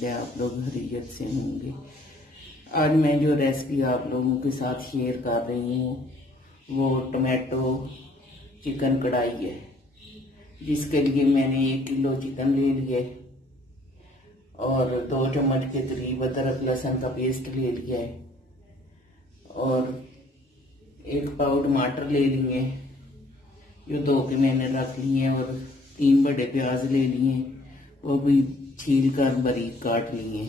उम्मीद है आप लोग खैरियत से होंगे। आज मैं जो रेसिपी आप लोगों के साथ शेयर कर रही हूँ वो टमाटो चिकन कढ़ाई है, जिसके लिए मैंने 1 किलो चिकन ले लिया है और 2 चम्मच के करीब अदरक लहसुन का पेस्ट ले लिया है और 1 पाव टमाटर ले लिए, जो 2 के मैंने रख लिए और 3 बड़े प्याज ले लिए, वो भी छील कर बारीक काट लिए।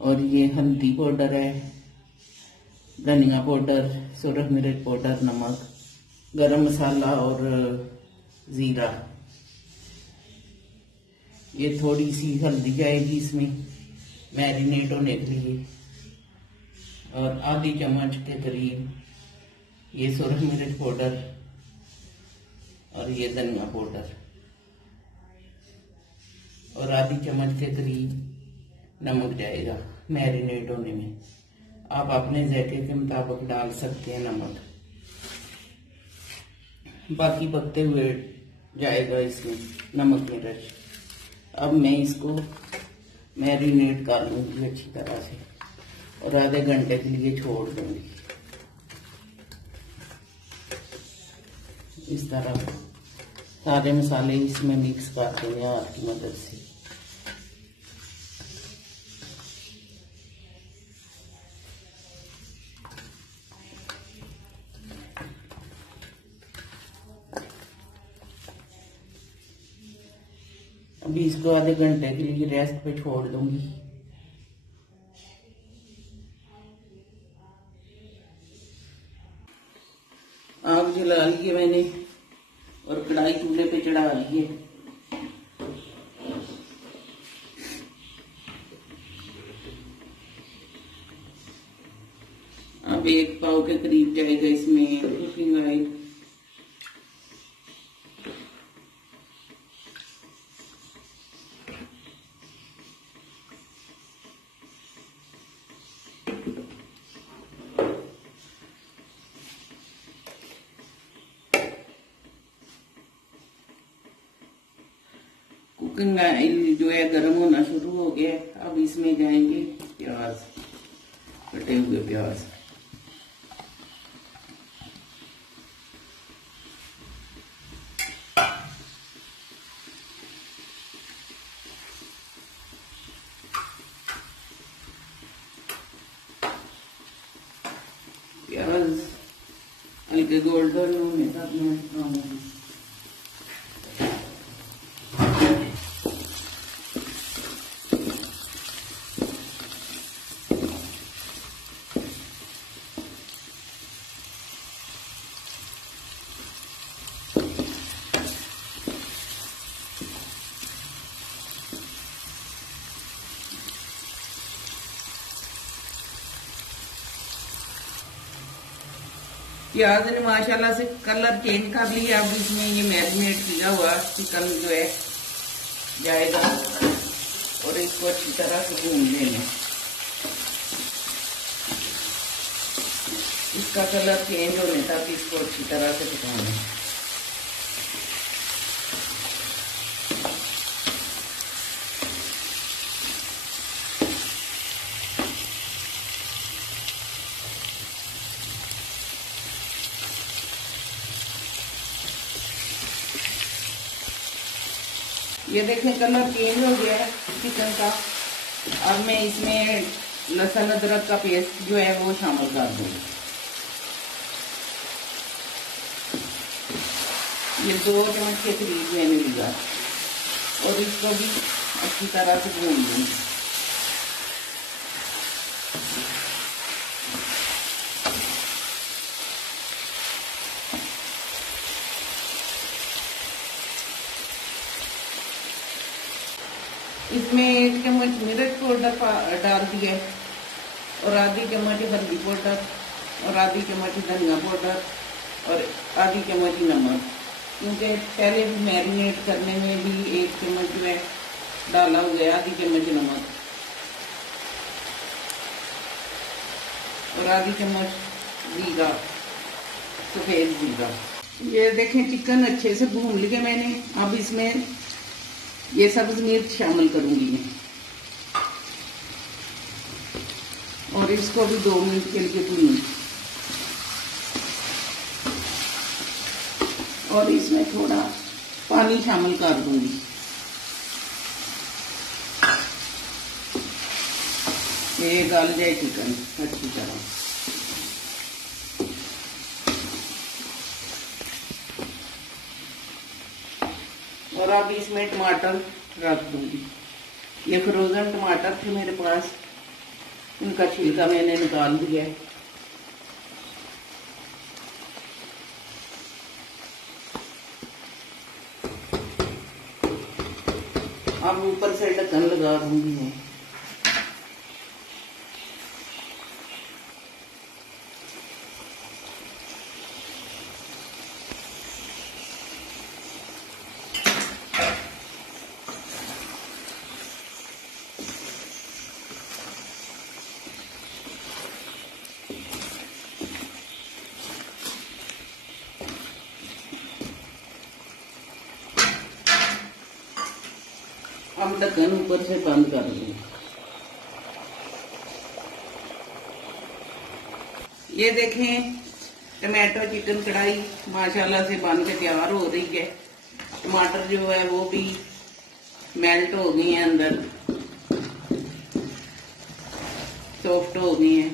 और ये हल्दी पाउडर है, धनिया पाउडर, सुरख मिर्च पाउडर, नमक, गरम मसाला और जीरा। ये थोड़ी सी हल्दी जाएगी इसमें मैरिनेट होने के लिए और आधी चम्मच के करीब ये सुरख मिर्च पाउडर और ये धनिया पाउडर और आधी चम्मच के करीब नमक जाएगा मैरिनेट होने में। आप अपने जायके के मुताबिक डाल सकते हैं नमक, बाकी पकते हुए जाएगा इसमें नमक मिर्च। अब मैं इसको मैरिनेट कर लूंगी अच्छी तरह से और आधे घंटे के लिए छोड़ दूंगी। इस तरह सारे मसाले इसमें मिक्स कर देंगे हाथ की मदद से। अभी इसको आधे घंटे के लिए रेस्ट पे छोड़ दूंगी। आग जला लिए मैंने और कढ़ाई चूल्हे पे चढ़ा ली है। अब 1 पाव के करीब जाएगा इसमें कुकिंग ऑयल। कुकिंग ऑयल जो है गर्म होना शुरू हो गया। अब इसमें जाएंगे प्याज, कटे हुए प्याज। प्याज हल्के गोल्डन होने तक मैं पकाऊंगी। प्याज ने माशाल्लाह से कलर चेंज कर लिया। अब इसमें ये मैरिनेट किया हुआ चिकन जो है जाएगा और इसको अच्छी तरह से भून लेना। इसका कलर चेंज होने तक इसको अच्छी तरह से पकाना। ये देखें कलर चेंज हो गया है चिकन का। अब मैं इसमें लहसुन अदरक का पेस्ट जो है वो शामिल कर दूंगी। ये 2 चम्मच के करीब मैंने लिया और इसको भी अच्छी तरह से भून दूंगी। इसमें 1 चम्मच मिर्च पाउडर डाल दिया और आधी चम्मच हल्दी पाउडर और आधी चम्मच धनिया पाउडर और आधी चम्मच नमक, क्योंकि पहले भी मैरिनेट करने में भी 1 चम्मच जो है डाला हुआ है, आधी चम्मच नमक और आधी चम्मच जीरा, सफेद जीरा। ये देखें चिकन अच्छे से भून लिया मैंने। अब इसमें ये सब्ज मिर्च शामिल करूंगी मैं। इसको भी 2 मिनट के लिए भूनूंगी। और इसमें थोड़ा पानी शामिल कर दूंगी। ये गल जाए चिकन अच्छी तरह। और अब इसमें टमाटर रख दूंगी। ये फ्रोजन टमाटर थे मेरे पास, उनका छिलका मैंने निकाल दिया है। अब ऊपर से ढक्कन लगा दूंगी मैं। अब ढक्कन ऊपर से बंद कर दूंगी। ये देखें टमाटो चिकन कढ़ाई माशाल्लाह से बन के तैयार हो रही है। टमाटर जो है वो भी मेल्ट हो गए हैं, अंदर सॉफ्ट हो गए हैं,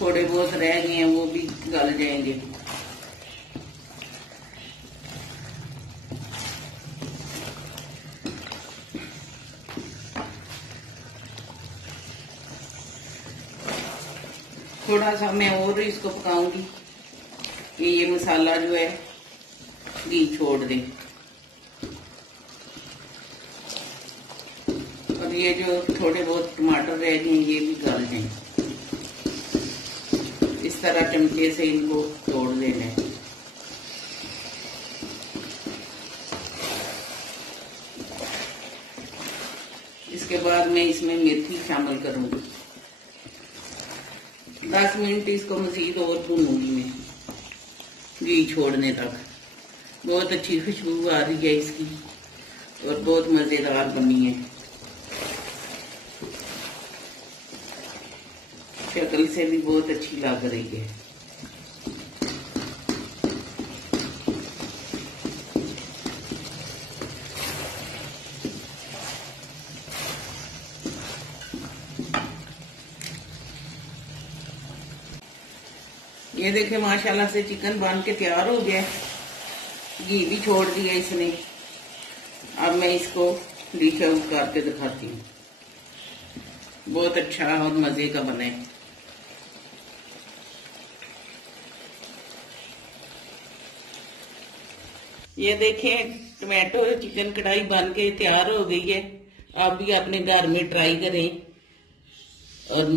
थोड़े बहुत रह गए हैं वो भी गल जाएंगे। थोड़ा सा मैं और इसको पकाऊंगी कि ये मसाला जो है घी छोड़ दे। और ये जो थोड़े बहुत टमाटर रह गए हैं ये भी गल जाएं। इस तरह चमचे से इनको तोड़ देना है। इसके बाद मैं इसमें मेथी शामिल करूंगी। 10 मिनट इसको मजीद और भूनूंगी मैं घी छोड़ने तक। बहुत अच्छी खुशबू आ रही है इसकी और बहुत मजेदार बनी है। शक्ल से भी बहुत अच्छी लग रही है। ये देखें माशाल्लाह से चिकन बन के तैयार हो गया। घी भी छोड़ दिया इसने। अब मैं इसको डिश आउट करके दिखाती हूँ। बहुत अच्छा और मजे का बना है। ये देखें टमाटो चिकन कढ़ाई बन के तैयार हो गई है। आप भी अपने घर में ट्राई करें और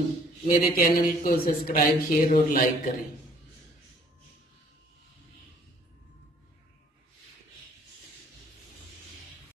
मेरे चैनल को सब्सक्राइब, शेयर और लाइक करें।